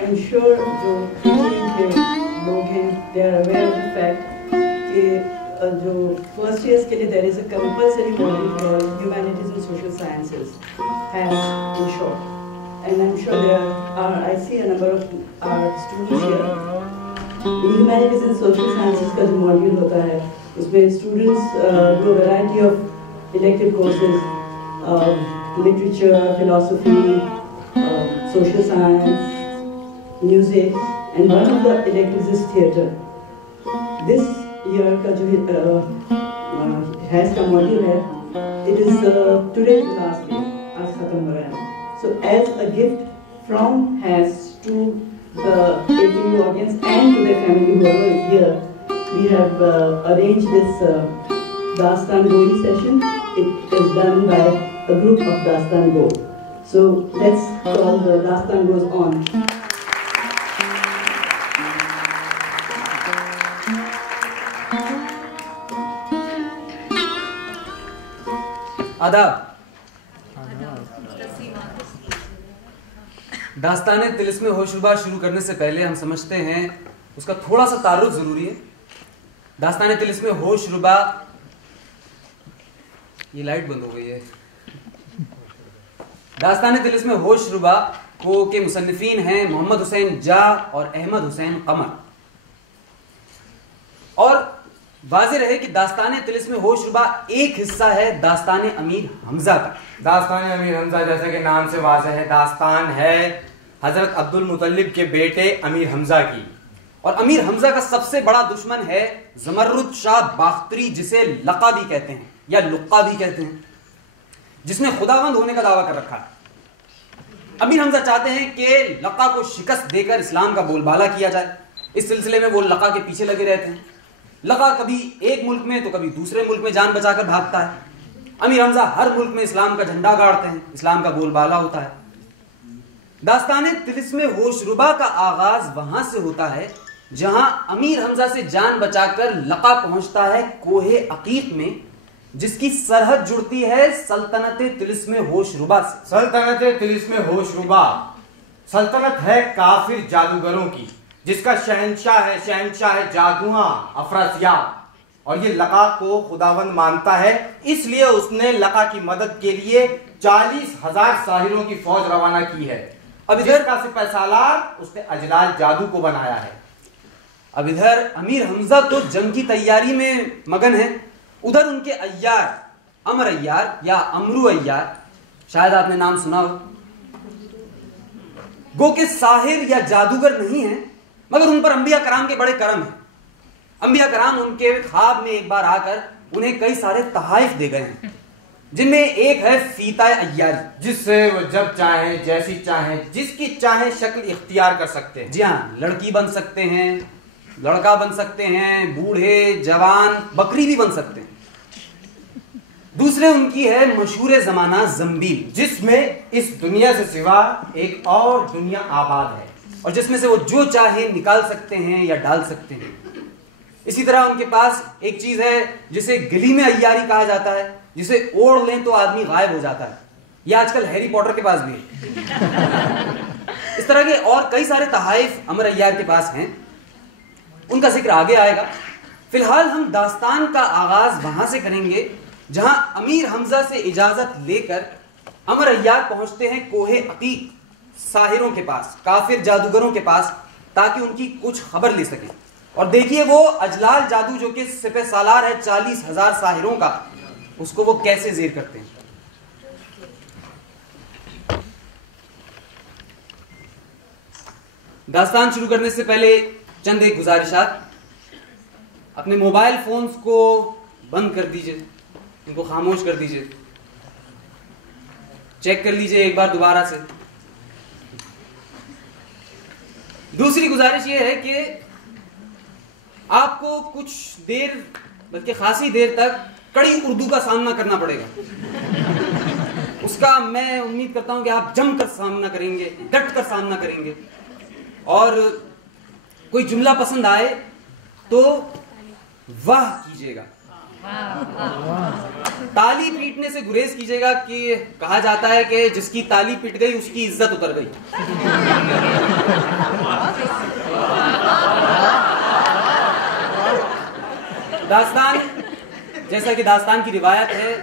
I'm sure जो के लोग हैं they are aware of the fact कि जो first years के लिए there is a compulsory module called Humanities and Social Sciences, HAS in short, and I'm sure there are, I see a number of our students here. Humanities and Social Sciences का जो module होता है उसमें students do a variety of elective courses, literature, philosophy, social science, music, and one of the electives is theatre. This year का जो HAS का module है, it is today is the last day, आज खत्म हो रहा है. So as a gift from HAS to the ATU audience and to their family whoever is here, we have arranged this Dastan Goi session. It is done by a group of Dastan Go. So let's call the Dastan goes on. आदाब। दास्ताने तिलिस्मे होशरुबा शुरू करने से पहले हम समझते हैं उसका थोड़ा सा तारुफ जरूरी है। दास्ताने तिलिस्मे होशरुबा, ये लाइट बंद हो गई है। दास्ताने तिलिस्मे होशरुबा को के मुसन्निफीन हैं मोहम्मद हुसैन जा और अहमद हुसैन कमर। और वाज़ेह रहे कि दास्ताने तिलिस्मे होशरुबा एक हिस्सा है दास्ताने अमीर हमजा का। दास्ताने अमीर हमजा जैसा कि नाम से वाज़ेह है, दास्तान है हजरत अब्दुल मुतल्लिब के बेटे अमीर हमजा की। और अमीर हमजा का सबसे बड़ा दुश्मन है ज़मर्रुद शाह बाख्तरी, जिसे लक़ा भी कहते हैं या लुक्का भी कहते हैं, जिसने खुदावंद होने का दावा कर रखा है। अमीर हमजा चाहते हैं कि लक़ा को शिकस्त देकर इस्लाम का बोलबाला किया जाए। इस सिलसिले में वो लक़ा के पीछे लगे रहते हैं। लक़ा कभी एक मुल्क में तो कभी दूसरे मुल्क में जान बचाकर भागता है। अमीर हमजा हर मुल्क में इस्लाम का झंडा गाड़ते हैं, इस्लाम का बोलबाला होता है। दास्ताने तिलिस्मे होशरुबा का आगाज वहां से होता है जहां अमीर हमजा से जान बचाकर लक़ा पहुंचता है कोहे अकीक में, जिसकी सरहद जुड़ती है सल्तनत तिलिस्मे होशरुबा से। सल्तनत तिलिस्मे होशरुबा सल्तनत है काफिर जादूगरों की, जिसका शहंशाह है जादुआ अफरासियाब। और ये लक़ा को खुदावंद मानता है, इसलिए उसने लक़ा की मदद के लिए 40,000 साहिरों की फौज रवाना की है। अब इधर का सिपह सालार उसने अजलाल जादू को बनाया है। अब इधर अमीर हमजा तो जंग की तैयारी में मगन है, उधर उनके अय्यार अमर अय्यार या अमरू अय्यार, शायद आपने नाम सुना हो। गो के साहिर या जादूगर नहीं है, मगर उन पर अंबिया कराम के बड़े करम हैं। अंबिया कराम उनके ख्वाब में एक बार आकर उन्हें कई सारे तहाइफ दे गए हैं, जिनमें एक है फीता अय्यारी, जिससे वो जब चाहे जैसी चाहे जिसकी चाहे शक्ल इख्तियार कर सकते हैं। जी हाँ, लड़की बन सकते हैं, लड़का बन सकते हैं, बूढ़े जवान बकरी भी बन सकते हैं। दूसरे उनकी है मशहूर जमाना जंबील, जिसमें इस दुनिया से सिवा एक और दुनिया आबाद है और जिसमें से वो जो चाहे निकाल सकते हैं या डाल सकते हैं। इसी तरह उनके पास एक चीज है जिसे गली में अय्यारी कहा जाता है, जिसे ओढ़ लें तो आदमी गायब हो जाता है। यह आजकल हैरी पॉटर के पास भी है। इस तरह के और कई सारे तहाइफ अमर अय्यार के पास हैं, उनका जिक्र आगे आएगा। फिलहाल हम दास्तान का आगाज वहां से करेंगे जहां अमीर हमजा से इजाजत लेकर अमर अय्यार पहुंचते हैं कोहे अकीक, साहिरों के पास, काफिर जादूगरों के पास, ताकि उनकी कुछ खबर ले सकें। और देखिए वो अजलाल जादू जो कि सिपह सालार है 40,000 साहिरों का, उसको वो कैसे ज़ेर करते हैं। दास्तान शुरू करने से पहले चंद एक गुजारिशात। अपने मोबाइल फोन्स को बंद कर दीजिए, इनको खामोश कर दीजिए। चेक कर लीजिए एक बार दोबारा से। दूसरी गुजारिश ये है कि आपको कुछ देर, बल्कि खासी देर तक कड़ी उर्दू का सामना करना पड़ेगा। उसका मैं उम्मीद करता हूं कि आप जमकर सामना करेंगे, डट कर सामना करेंगे। और कोई जुमला पसंद आए तो वाह कीजिएगा, ताली पीटने से गुरेज कीजिएगा कि कहा जाता है कि जिसकी ताली पिट गई उसकी इज्जत उतर गई। दास्तान, जैसा कि दास्तान की रिवायत है,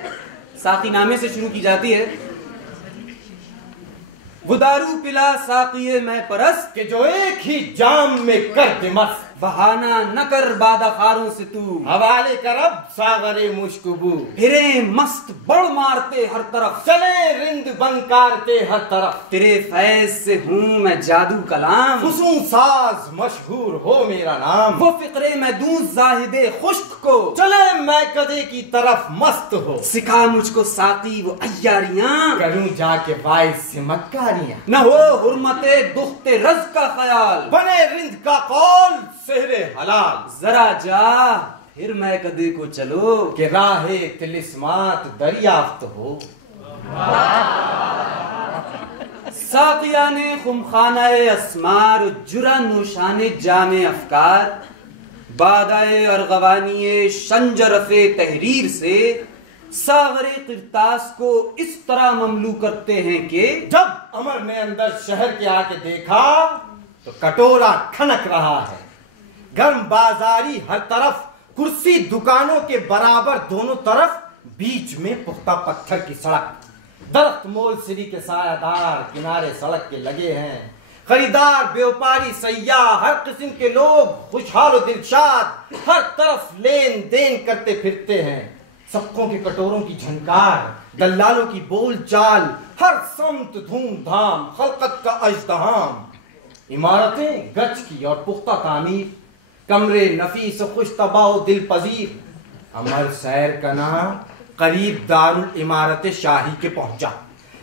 साकीनामे से शुरू की जाती है। वो दारू पिला साकिए मैं परस कि जो एक ही जाम में कर दे मस्त, बहाना न कर बादा खारों से तू, हवाले कर अब सागरे मुश्कुबू, फिरे मस्त बड़ मारते हर तरफ, चले रिंद बंकारते हर तरफ, तेरे फैज से हूँ मैं जादू कलाम, फुसूं साज मशहूर हो मेरा नाम, वो फिक्रे मैं दूं जाहिदे खुश्क को, चले मैं कदे की तरफ मस्त हो, सिखा मुझको साकी वो अय्यारियां, करूं जाके वाइस से मक्कारियां, न हो हुर्मते दुख्ते रज का ख्याल, बने रिंद का कौल सेहरे हलाल, जरा जा फिर मैं कदे को चलो, कि राहे तिलिस्मात दरियाफ्त हो। साकिया ने खुमखानाए अस्मार जुरा नोशाने जामे अफकार, बादाए अर्गवानीए शंजरफे तहरीर से सागरे किरतास को इस तरह ममलू करते हैं कि जब अमर ने अंदर शहर के आके देखा तो कटोरा खनक रहा है, गर्म बाजारी हर तरफ, कुर्सी दुकानों के बराबर दोनों तरफ, बीच में पुख्ता पत्थर की सड़क, दरख्त मोल सिरी के सायादार किनारे सड़क के लगे हैं, खरीदार व्यापारी सयाह हर किस्म के लोग खुशहाल और दिलशाद हर तरफ लेन देन करते फिरते हैं, सबकों के कटोरों की झनकार, दल्लालों की बोलचाल, हर समत धूमधाम, खलकत का अजदहाम, इमारतें गज की और पुख्ता तामीर, कमरे नफीस खुशतबाओ दिल पजीर। अमर सैर कना करीब दारुल इमारत शाही के पहुंचा।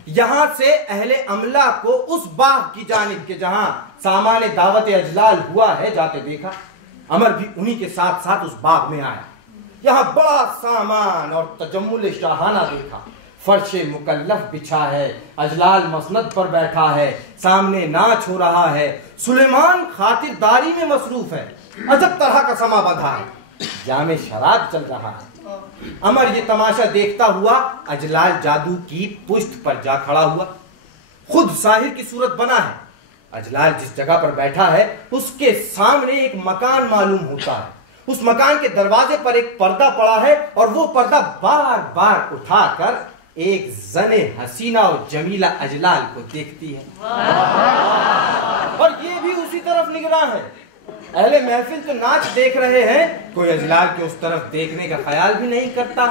यहां से अहले अमला को उस बाग की जानिब के जहां सामाने दावत अजलाल हुआ है जाते देखा। अमर भी उन्हीं के साथ साथ उस बाग में आया। यहां बड़ा सामान और तजम्मुल शाहाना देखा। फर्श मुकल्लफ बिछा है, अजलाल मसनद पर बैठा है, सामने नाच हो रहा है, सुलेमान खातिरदारी में मसरूफ है, अजब तरह का समा बंधा है, जामे शराब चल रहा है। अमर ये तमाशा देखता हुआ अजलाल जादू की पुष्ट पर जा खड़ा हुआ। खुद साहिर की सूरत बना है। अजलाल जिस जगह पर बैठा है उसके सामने एक मकान मालूम होता है। उस मकान के दरवाजे पर एक पर्दा पड़ा है और वो पर्दा बार बार उठाकर एक जने हसीना और जमीला अजलाल को देखती है और ये भी उसी तरफ निगरान है। अहले महफिल तो नाच देख रहे हैं, कोई अजलाल के उस तरफ देखने का ख्याल भी नहीं करता।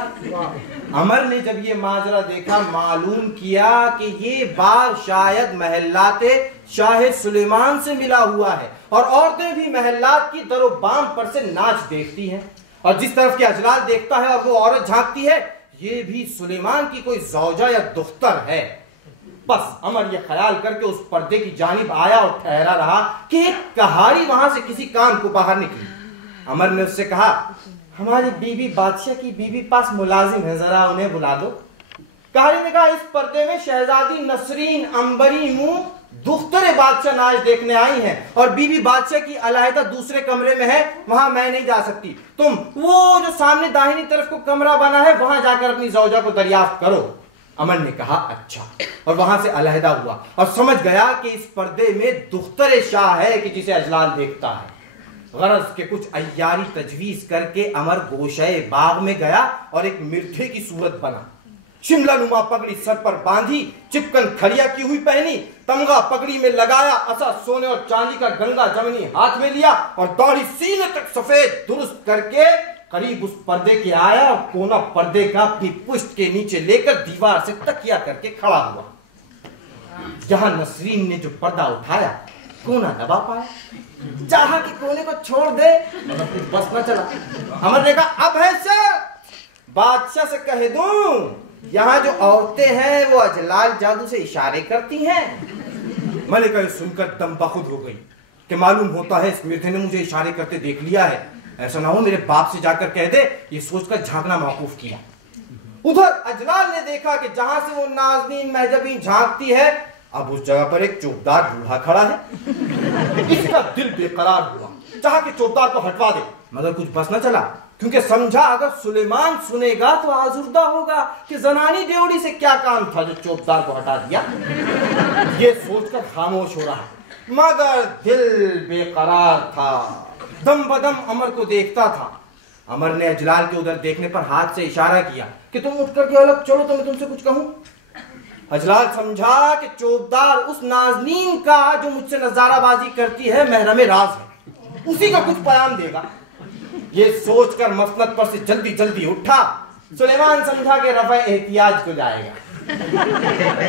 अमर ने जब ये माजरा देखा मालूम किया कि ये बाग शायद महल्लाते शाह सुलेमान से मिला हुआ है और औरतें भी महल्लात की दरो बाम पर से नाच देखती हैं और जिस तरफ के अजलाल देखता है और वो औरत झांकती है ये भी सुलेमान की कोई जौजा या दुख्तर है। बस अमर ये ख्याल करके उस पर्दे की जानिब आया और ठहरा रहा कि एक कहारी वहां से किसी काम को बाहर निकली। अमर ने उससे कहा, हमारी बीबी बादशाह की बीबी पास मुलाजिम है, जरा उन्हें बुला दो। कहारी ने कहा, इस पर्दे में शहजादी नसरीन अंबरी मुंह दुख्तर बादशाह नाच देखने आई हैं और बीबी बादशाह की अलहदा दूसरे कमरे में है, वहां मैं नहीं जा सकती। तुम वो जो सामने दाहिनी तरफ को कमरा बना है वहां जाकर अपनी जौजा को दरियाफ्त करो। अमर ने कहा अच्छा, और वहां से अलहदा हुआ और समझ गया कि इस पर्दे में दुख्तर शाह है कि जिसे अजलाल देखता है। गरज के कुछ अय्यारी तजवीज करके अमर गोशाए बाग में गया और एक मिर्ठे की सूरत बना। शिमला नुमा पगड़ी सर पर बांधी, चिपकन खड़िया की हुई पहनी, तमगा पगड़ी में लगाया, असा सोने और चांदी का गंगा जमनी हाथ में लिया और दाढ़ी सीने तक सफेद दुरुस्त करके करीब उस पर्दे के आया और कोना पर्दे का अपनी पुष्ट के नीचे लेकर दीवार से तकिया करके खड़ा हुआ। जहां नसरीन ने जो पर्दा उठाया कोना दबा पाया, चाहा कि कोने को छोड़ दे मगर कुछ बस न चला। अमर ने कहा, अब है सर बादशाह से कह दूं यहाँ जो औरतें हैं वो अजलाल जादू से इशारे करती हैं। मलिका ये सुनकर दम बखुद हो गई कि मालूम होता है इस मिर्थे ने मुझे इशारे करते देख लिया है, ऐसा ना हो मेरे बाप से जाकर कह दे ये सोचकर झांकना मौकूफ किया। उधर अजलाल ने देखा कि जहां से वो नाज़नीन महजबीन झांकती है अब उस जगह पर एक चौबदार दूल्हा खड़ा है। इसका दिल बेकरार हुआ, चाहा कि चौबदार को हटवा दे मगर कुछ बस न चला क्योंकि समझा अगर सुलेमान सुनेगा तो आजुर्दा होगा कि जनानी ड्योढ़ी से क्या काम था जो चौबदार को हटा दिया। ये सोचकर खामोश हो रहा, मगर दिल बेकरार था, दम बदम अमर को देखता था। अमर ने अजलाल के उधर देखने पर हाथ से इशारा किया कि तुम उठ करके अलग चलो तो मैं तुमसे कुछ कहूं। अजलाल समझा कि चौबदार उस नाज़नीन का जो मुझसे नजाराबाजी करती है महरम राज है, उसी का कुछ पैगाम देगा। ये सोचकर मसनद पर से जल्दी जल्दी उठा। सुलेमान समझा कि रफ़ा एहतियाज को जाएगा,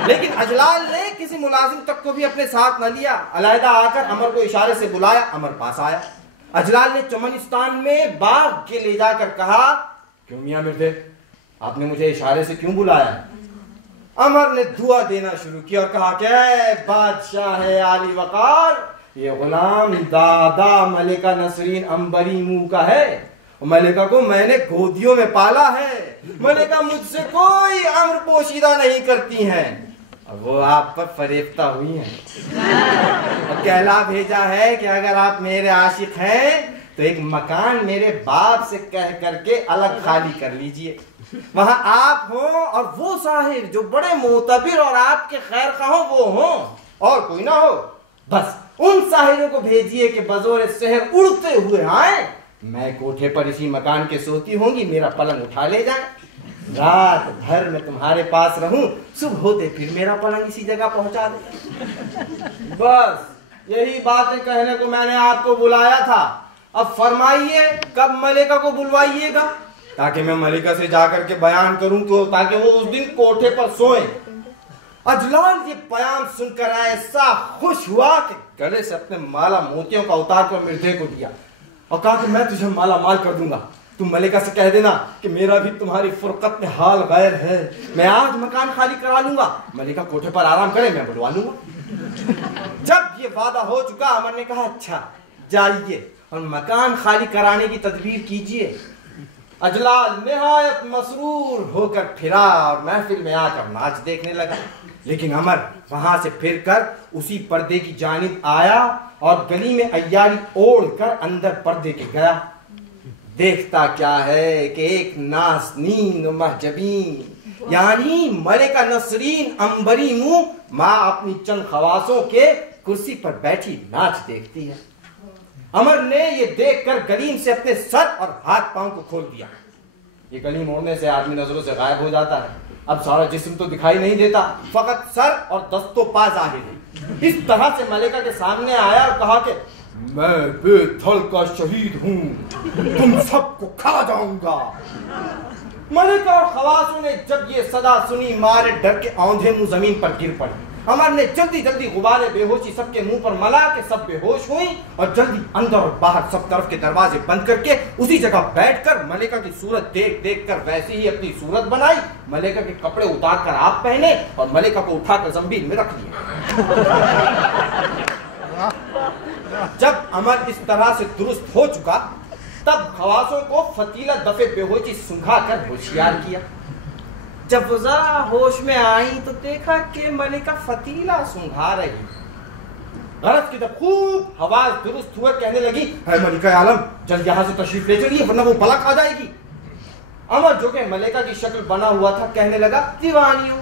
लेकिन अजलाल ने किसी मुलाजिम तक को भी अपने साथ न लिया। अलहदा आकर अमर को इशारे से बुलाया। अमर पास आया। अजलाल ने चमनिस्तान में बाग के ले जाकर कहा, क्यों मियां मिर्ज़े, आपने मुझे इशारे से क्यों बुलाया? अमर ने दुआ देना शुरू किया और कहा कि बादशाह है आली वकार, ये गुलाम दादा मलिका नसरीन अंबरी मुंह का है। मलिका को मैंने गोदियों में पाला है। मलिका मुझसे कोई अम्र पोशीदा नहीं करती हैं। अब वो आप पर फरेफ्ता हुई हैं और कहला भेजा है कि अगर आप मेरे आशिक हैं तो एक मकान मेरे बाप से कह करके अलग खाली कर लीजिए। वहां आप हो और वो साहिर जो बड़े मोतबिर और आपके खैर खां वो हो, और कोई ना हो। बस उन साहिरों को भेजिए कि बजोर शहर उड़ते हुए आए। मैं कोठे पर इसी मकान के सोती होंगी, मेरा पलंग उठा ले जाए। रात भर मैं तुम्हारे पास रहूं, सुबह होते फिर मेरा पलंग इसी जगह पहुंचा दे। बस यही बातें कहने को मैंने आपको बुलाया था। अब फरमाइए कब मलिका को बुलवाइएगा, ताकि मैं मलिका से जाकर के बयान करूं तो ताकि वो उस दिन कोठे पर सोए। अजलाल ये बयान सुनकर ऐसा खुश हुआ कि गले से अपने माला मोतियों का उतार कर मिर्जे को दिया और कहा कि मैं तुझे माला माल कर दूंगा। तुम मलिका से कह देना कि मेरा भी तुम्हारी फुरकत में हाल गैर है। मैं आज मकान खाली करा लूंगा, मलिका कोठे पर आराम करे, मैं बुलवा लूंगा। जब ये वादा हो चुका, अमर ने कहा अच्छा जाइए और मकान खाली कराने की तदबीर कीजिए। अजलाल निहायत मसरूर होकर फिरा और महफिल में आकर नाच देखने लगा। लेकिन अमर वहां से फिरकर उसी पर्दे की जानिब आया और गली में अय्यारी ओढ़कर अंदर पर्दे के गया। देखता क्या है कि एक नाज़नीन महजबीन यानी मलिका नसरीन अंबरी मुंह माँ अपनी चंद खवासों के कुर्सी पर बैठी नाच देखती है। अमर ने ये देखकर गलीम से अपने सर और हाथ पांव को खोल दिया। ये गलीम ओढ़ने से आदमी नजरों से गायब हो जाता है। अब सारा जिस्म तो दिखाई नहीं देता, फकत सर और दस्तों पा जाहिर है। इस तरह से मलिका के सामने आया और कहा कि मैं बेधड़ का शहीद हूं, तुम सबको खा जाऊंगा। मलिका और खवासों ने जब ये सदा सुनी, मारे डर के औंधे मुंह जमीन पर गिर पड़े। अमर ने जल्दी जल्दी गुब्बारे बेहोशी सबके मुंह पर मला के सब बेहोश हुई और जल्दी अंदर और बाहर सब तरफ के दरवाजे बंद करके उसी जगह बैठकर मलिका की सूरत देख देख कर वैसे ही अपनी सूरत बनाई। मलिका के कपड़े उतार कर आप पहने और मलिका को उठाकर जंबील में रख लिया। जब अमर इस तरह से दुरुस्त हो चुका, तब खवासों को फतीला दफे बेहोशी सुंघा कर होशियार किया। जब वो जरा होश में आई तो देखा कि मलिका फतीला सुंघा रही। गरज की जब खूब आवाज दुरुस्त हुए कहने लगी, है मलिका आलम, जल्द यहाँ से तशरीफ ले चलिए वरना वो बला खा जाएगी। अमर जो कि मलिका की शक्ल बना हुआ था कहने लगा, दीवानियों,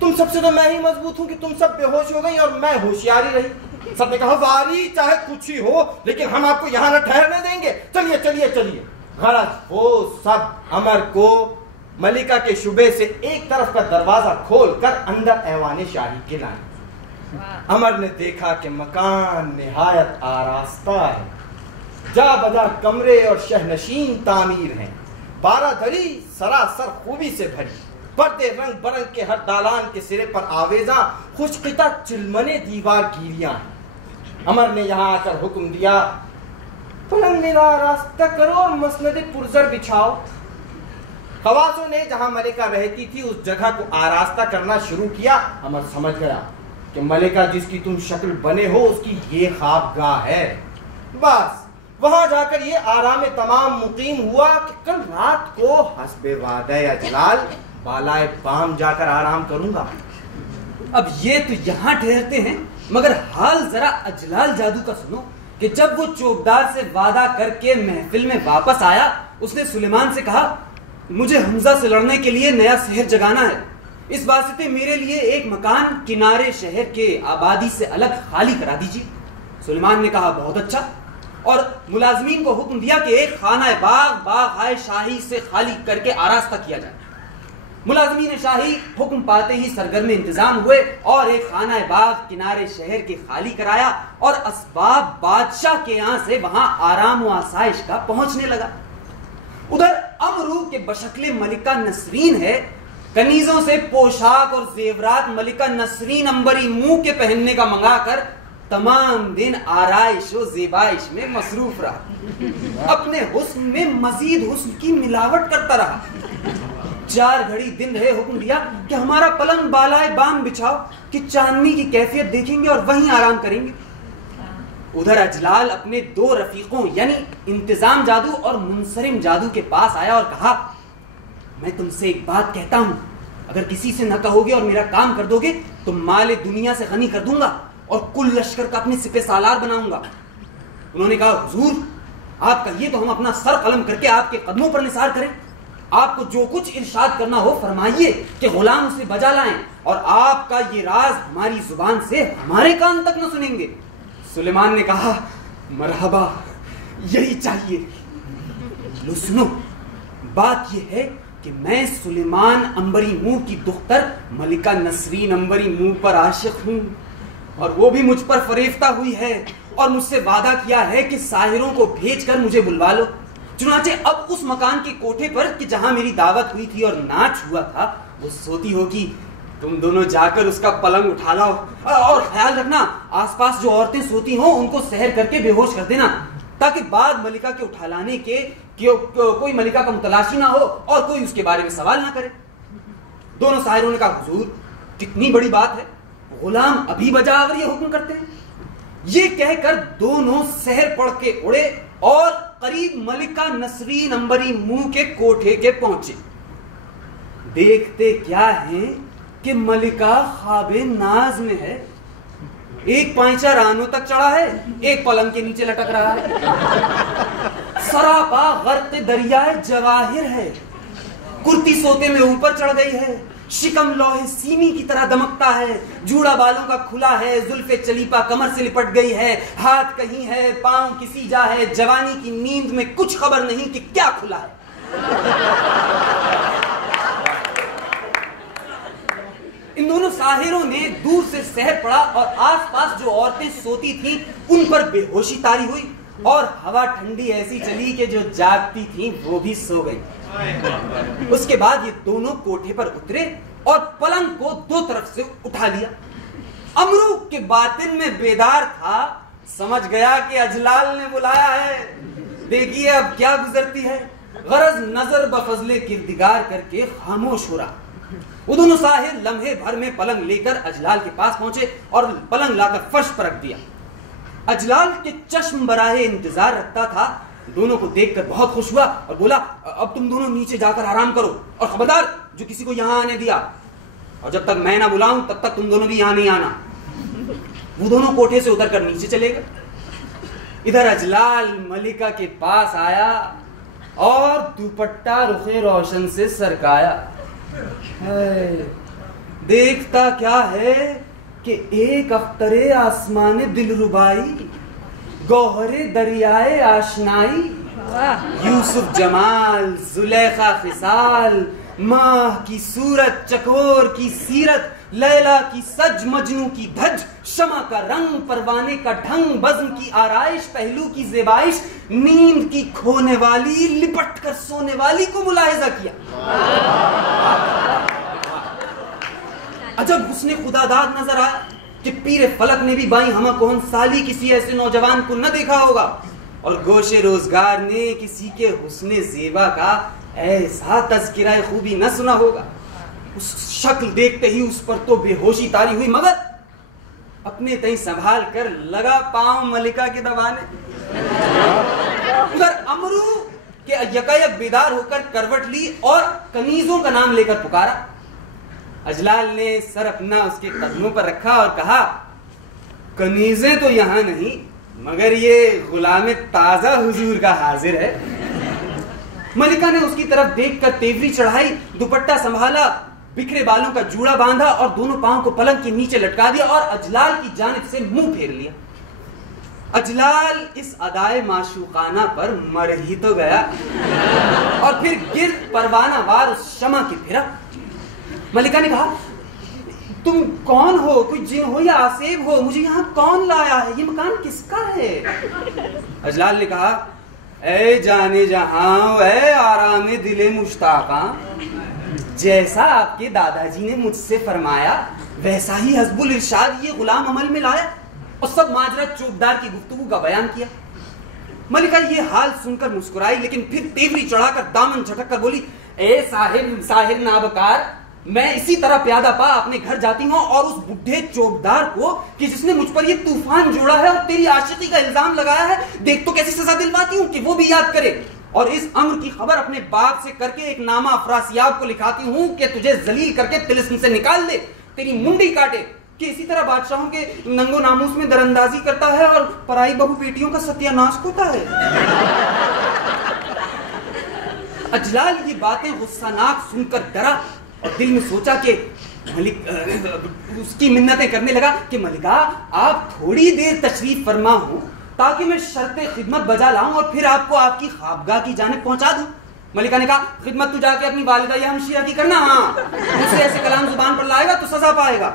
तुम सबसे तो मैं ही मजबूत हूँ कि तुम सब बेहोश हो गई और मैं होशियारी रही। सबने कहा वारी चाहे कुछ ही हो लेकिन हम आपको यहाँ न ठहरने देंगे, चलिए चलिए चलिए। गरज वो सब अमर को मलिका के शुबे से एक तरफ का दरवाजा खोलकर अंदर ऐवाने शाही के लाए। अमर ने देखा कि मकान निहायत आरास्ता है, जा बजा कमरे और शहनशीन तामीर हैं, बारादरी सरासर खूबी से भरी, पर्दे रंग बरंग के हर दालान के सिरे पर आवेजा खुशकिता चिलमने दीवार गिरियां हैं। अमर ने यहाँ आकर हुक्म दिया, पलंग मेरा रास्ता करो और मसनदे पुरजर बिछाओ। खवासों ने जहां मलिका रहती थी उस जगह को आरास्ता करना शुरू किया। अमर समझ गया कि मलिका जिसकी तुम शक्ल बने हो उसकी ये ख्वाबगाह है। बस वहां जाकर ये आराम तमाम मुकीम हुआ कि कल रात को हस्बे वादे अजलाल बालाए बाम जाकर आराम करूंगा। अब ये तो यहाँ ठहरते हैं, मगर हाल जरा अजलाल जादू का सुनो कि जब वो चौबदार से वादा करके महफिल में वापस आया, उसने सुलेमान से कहा, मुझे हमजा से लड़ने के लिए नया शहर जगाना है। इस वास्ते मेरे लिए एक मकान किनारे शहर के आबादी से अलग खाली करा दीजिए। सुलेमान ने कहा, बहुत अच्छा, और मुलाजमीन को हुक्म दिया कि एक खाना बाग शाही से खाली करके आरास्ता किया जाए। मुलाजमीन शाही हुक्म पाते ही सरगर्म इंतजाम हुए और एक खाना बाग किनारे शहर के खाली कराया और असबाब बादशाह के यहाँ से वहां आराम व आसाइश का पहुंचने लगा। उधर अमरू के बशक्ले मलिका नसरीन है, कनीजों से पोशाक और जेवरात मलिका नसरीन अंबरी मुंह के पहनने का मंगाकर तमाम दिन आराइश और जेबाइश में मसरूफ रहा। अपने हुस्न में मजीद हुस्न की मिलावट करता रहा। 4 घड़ी दिन रहे, हुक्म दिया कि हमारा पलंग बालाए बाम बिछाओ कि चांदनी की कैफियत देखेंगे और वहीं आराम करेंगे। उधर अजलाल अपने 2 रफीकों यानी इंतजाम जादू और मुनसरिम जादू के पास आया और कहा, मैं तुमसे एक बात कहता हूं, अगर किसी से न कहोगे और मेरा काम कर दोगे तो माले दुनिया से गनी कर दूंगा और कुल लश्कर का अपने सिपे सालार बनाऊंगा। उन्होंने कहा, हुजूर आप कहिए तो हम अपना सर कलम करके आपके कदमों पर निसार करें। आपको जो कुछ इरशाद करना हो फरमाइए कि गुलाम उसे बजा लाएं, और आपका ये राज हमारी जुबान से हमारे कान तक न सुनेंगे। सुलेमान ने कहा, मरहबा, यही चाहिए। लो सुनो, बात यह है कि मैं सुलेमान अंबरी मुंह की दुख्तर मलिका नसरीन अंबरी मुंह पर आशिक हूं, और वो भी मुझ पर फरेफ्ता हुई है और मुझसे वादा किया है कि साहिरों को भेजकर मुझे बुलवा लो। चुनाचे अब उस मकान के कोठे पर कि जहां मेरी दावत हुई थी और नाच हुआ था, वो सोती होगी। तुम दोनों जाकर उसका पलंग उठा लाओ, और ख्याल रखना आसपास जो औरतें सोती हों उनको सहर करके बेहोश कर देना, ताकि बाद मलिका के उठा लाने के कोई मलिका का मुतलाशी ना हो और कोई उसके बारे में सवाल ना करे। दोनों साहिरों ने कहा, हुजूर कितनी बड़ी बात है, गुलाम अभी बजा अगर ये हुक्म करते हैं। ये कहकर दोनों सहर पढ़ के उड़े और करीब मलिका नसरीन अंबरी मुंह के कोठे के पहुंचे। देखते क्या है कि मलिका ख्वाबे नाज में है। एक पांचा रानों तक चढ़ा है, एक पलंग के नीचे लटक रहा है। सरापा गर्क दरियाए जवाहिर है। कुर्ती सोते में ऊपर चढ़ गई है, शिकम लोहे सीमी की तरह दमकता है, जूड़ा बालों का खुला है, जुल्फे चलीपा कमर से लिपट गई है, हाथ कहीं है, पांव किसी जा है, जवानी की नींद में कुछ खबर नहीं कि क्या खुला है। इन दोनों साहिरों ने दूर से सहर पड़ा और आसपास जो औरतें सोती थीं उन पर बेहोशी तारी हुई और हवा ठंडी ऐसी चली कि जो जागती थीं वो भी सो गई। उसके बाद ये दोनों कोठे पर उतरे और पलंग को 2 तरफ से उठा लिया। अमरू के बातिन में बेदार था, समझ गया कि अजलाल ने बुलाया है, देखिए अब क्या गुजरती है। गरज नजर बफजले किरदिगार करके खामोश हो रहा। वो दोनों साहिर लम्हे भर में पलंग लेकर अजलाल के पास पहुंचे और पलंग लाकर फर्श पर रख दिया। अजलाल के चश्म बराहे इंतजार रखता था। दोनों को देखकर बहुत खुश हुआ और बोला, अब तुम दोनों नीचे जाकर आराम करो और खबरदार जो किसी को यहां आने दिया, और जब तक मैं ना बुलाऊं तब तक तुम दोनों भी यहां नहीं आना। वो दोनों कोठे से उतरकर नीचे चले गए। इधर अजलाल मलिका के पास आया और दुपट्टा रुखे रोशन से सरकाया। देखता क्या है कि एक अख्तरे आसमाने दिलरुबाई, गौहरे दरियाए आशनाई, यूसुफ जमाल, जुलेखा फिसाल, माह की सूरत, चकोर की सीरत, लैला की सज, मजनू की धज, शमा का रंग, परवाने का ढंग, बज़्म की आराइश, पहलू की ज़ेबाइश, नींद की खोने वाली, लिपट कर सोने वाली को मुलाहिजा किया। अजब हुस्ने खुदादाद नजर आया कि पीरे फलक ने भी बाई हमा कोहन साली किसी ऐसे नौजवान को न देखा होगा, और गोशे रोजगार ने किसी के हुस्ने ज़ेबा का ऐसा तज़किरा खूबी न सुना होगा। उस शक्ल देखते ही उस पर तो बेहोशी तारी हुई, मगर अपने तई संभाल कर लगा पांव मलिका के दबाने। उधर अमरू के यकायक बेदार होकर करवट ली और कनीजों का नाम लेकर पुकारा। अजलाल ने सर अपना उसके कदमों पर रखा और कहा, कनीजें तो यहां नहीं, मगर ये गुलाम ताजा हुजूर का हाजिर है। मलिका ने उसकी तरफ देखकर तेवरी चढ़ाई, दुपट्टा संभाला, बिखरे बालों का जूड़ा बांधा और दोनों पांव को पलंग के नीचे लटका दिया और अजलाल की जानिब से मुंह फेर लिया। अजलाल इस अदाए माशूकाना पर मर ही तो गया और फिर गिर्द परवाना वार उस शमा की फिरा। मलिका ने कहा, तुम कौन हो? कोई जिन हो या आसेब हो? मुझे यहाँ कौन लाया है? ये मकान किसका है? अजलाल ने कहा, ऐ जाने जहां, ऐ आराम दिले मुश्ताका, जैसा आपके दादाजी ने मुझसे फरमाया वैसा ही हस्बुल इरशाद ये गुलाम अमल में लाया। और सब माजरा चौबदार की गुफ्तगू का बयान किया। मलिका ये हाल सुनकर मुस्कुराई, लेकिन फिर तेवरी चढ़ाकर दामन झटक कर बोली, ए साहिर नाबकार, मैं इसी तरह प्यादा पा अपने घर जाती हूँ और उस बुढ़े चौबदार को कि जिसने मुझ पर ये तूफान जोड़ा है और तेरी आशिकी का इल्जाम लगाया है, देख तो कैसी सजा दिलवाती हूँ कि वो भी याद करे। और इस अम्र की खबर अपने बाप से करके एक नामा अफरासियाब को लिखाती हूँ कि तुझे जलील करके तिलिस्म से निकाल दे, तेरी मुंडी काटे, कि इसी तरह बादशाहों के नंगो नामूस में दरअंदाजी करता है और पराई बहु बेटियों का सत्यानाश होता है। अजलाल ये बातें गुस्सानाक सुनकर डरा और दिल में सोचा कि उसकी मिन्नतें करने लगा कि मलिका, आप थोड़ी देर तशरीफ फरमा हो ताकि मैं शर्ते खिदमत बजा लाऊं और फिर आपको आपकी ख्वाबगाह की जानिब पहुंचा दूं। मलिका ने कहा, खिदमत तू जाके अपनी वालिदा या हमशीरा की करना, हाँ, दूसरे ऐसे कलाम जुबान पर लाएगा तो सजा पाएगा।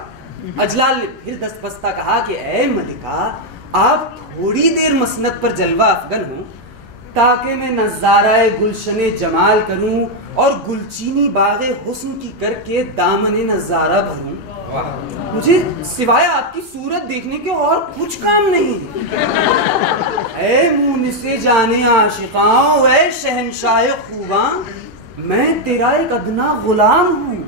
अजलाल ने फिर दस्तबस्ता कहा कि ऐ मलिका, आप थोड़ी देर मसनद पर जलवा अफगन हो ताकि मैं नज़ाराए गुलशने जमाल करूं और गुलचीनी बागे हुस्न की करके दामने नज़ारा भरूं। मुझे सिवाय आपकी सूरत देखने के और कुछ काम नहीं। ऐ मुंह से जाने आशिकाओं, ऐ शहंशाह खूबां, मैं तेरा एक अदना गुलाम हूं।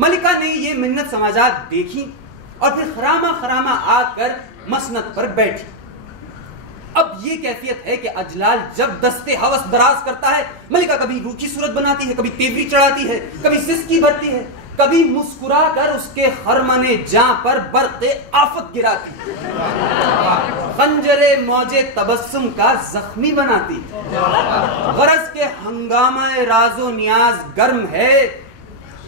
मलिका ने ये मिन्नत समाजात देखी और फिर खरामा खरामा आकर मसनद पर बैठी। अब ये कैफियत है कि अजलाल जब दस्ते हवस दराज करता है, मलिका कभी रूखी सूरत बनाती है, कभी तेवरी चढ़ाती है, कभी सिसकी भरती है, कभी मुस्कुरा कर उसके खरमने जां पर बरक़े आफत गिराती, खंजरे मौजे तबस्सुम का जख्मी बनाती। गरज के हंगामे राजो नियाज गर्म है,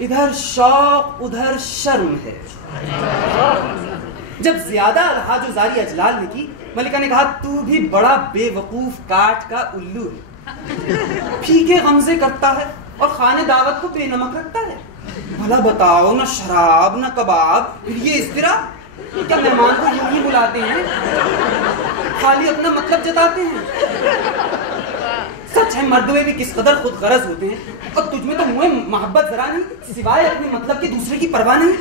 इधर शौक उधर शर्म है। जब ज्यादा अलहाजोजारी अजलाल ने की, मलिका ने कहा, तू भी बड़ा बेवकूफ काट का उल्लू है, फीके गमजे करता है और खाने दावत को बेनमक रखता है। भला बताओ, ना शराब ना कबाब, ये इस तरह क्या मेहमान को यूं ही बुलाते हैं, खाली अपना मतलब जताते हैं। सच है, मर्द में भी किस कदर खुद गरज होते हैं और तुझमें तो मुझे मोहब्बत जरा नहीं, सिवाय अपने मतलब के दूसरे की परवाह नहीं।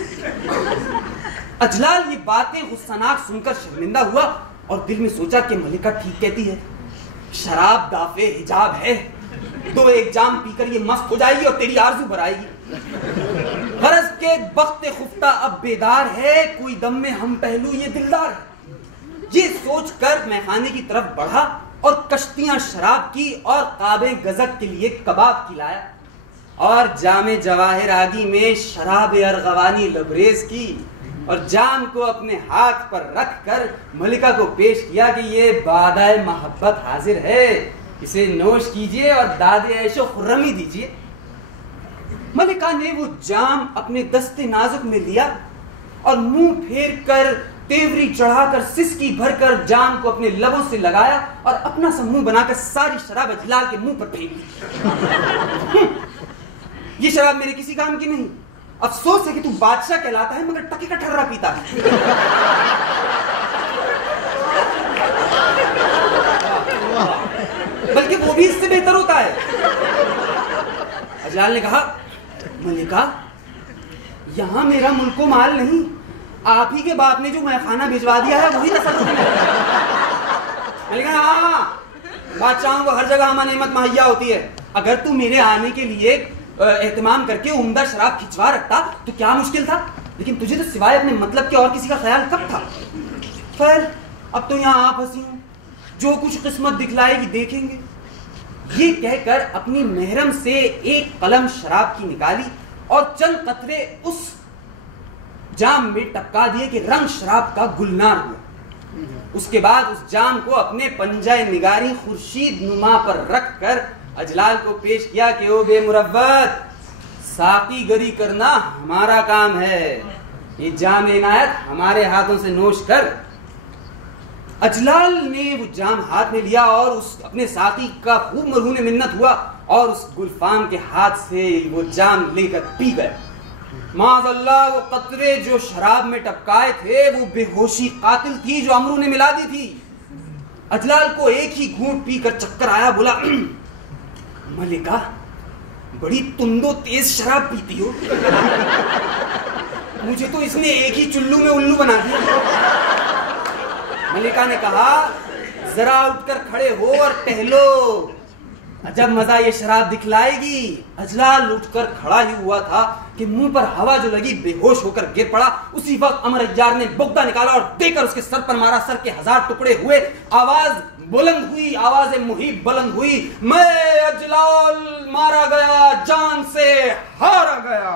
अजलाल ये बातें गुस्सानाक सुनकर शर्मिंदा हुआ और दिल में सोचा कि मलिका ठीक कहती है, शराब दाफे हिजाब है, तो एक जाम पीकर ये मस्त हो जाएगी और तेरी आरज़ू भराएगी। गरज के वक्त खुफ्ता अब बेदार है, कोई दम में हम पहलू ये दिलदार है। ये सोचकर मैखाने की तरफ बढ़ा और कश्तियां शराब की और काबे गजक के लिए कबाब खिलाया और जामे जवाहिर आदि में शराब अरगवानी लबरेज की और जाम को अपने हाथ पर रख कर मलिका को पेश किया कि ये बादाए मोहब्बत हाजिर है, इसे नोश कीजिए और दादे ऐशो खुर्रमी दीजिए। मलिका ने वो जाम अपने दस्ते नाजुक में लिया और मुंह फेर कर तेवरी चढ़ाकर सिसकी भरकर जाम को अपने लबों से लगाया और अपना सा मुंह बनाकर सारी शराब अजलाल के मुंह पर फेंक दी। ये शराब मेरे किसी काम की नहीं, अफसोस है कि तू बादशाह कहलाता है मगर टकी का ठर्रा पीता है। बल्कि वो भी इससे बेहतर होता है। अजलाल ने कहा, मलिका, यहां मेरा मुल्को माल नहीं, आप ही के बाप ने जो मैखाना भिजवा दिया है वही तसल्लुत है। मलिका, हाँ, बादशाहों को हर जगह अमान नेमत मुहैया होती है। अगर तू मेरे आने के लिए एहतमाम करके उम्दा शराब खिंचवा रखता तो क्या मुश्किल था, लेकिन तुझे तो सिवाय अपने मतलब के और किसी का ख्याल कब था। खैर, अब तो यहाँ आप हंसी हूं, जो कुछ किस्मत दिखलाएगी देखेंगे। ये कहकर अपनी मेहरम से एक कलम शराब की निकाली और चंद कतरे उस जाम में टपका दिए कि रंग शराब का गुलनार हुआ। उसके बाद उस जाम को अपने पंजाए निगारी खुर्शीद नुमा पर रखकर अजलाल को पेश किया कि ओ बेमुरव्वत, साकी गरी करना हमारा काम है, ये जाम इनायत हमारे हाथों से नोश कर। अजलाल ने वो जाम हाथ में लिया और उस अपने साकी का खूब मरहून मिन्नत हुआ और उस गुलफाम के हाथ से वो जाम लेकर पी गए। माज़अल्लाह, वो कतरे जो शराब में टपकाए थे वो बेहोशी कातिल थी जो अमरू ने मिला दी थी। अजलाल को एक ही घूंट पीकर चक्कर आया। बोला, मलिका, बड़ी तुंदो तेज शराब पीती हो, मुझे तो इसने एक ही चुल्लू में उल्लू बना दिया। मलिका ने कहा, जरा उठकर खड़े हो और टहलो, अजब मजा ये शराब दिखलाएगी। अजलाल उठकर खड़ा ही हुआ था कि मुंह पर हवा जो लगी बेहोश होकर गिर पड़ा। उसी वक्त अमर अय्यार ने बोगदा निकाला और देकर उसके सर पर मारा। सर के 1000 टुकड़े हुए। आवाज बुलंद हुई, आवाज मुहीब बुलंद हुई, मैं अजलाल मारा गया, जान से हारा गया।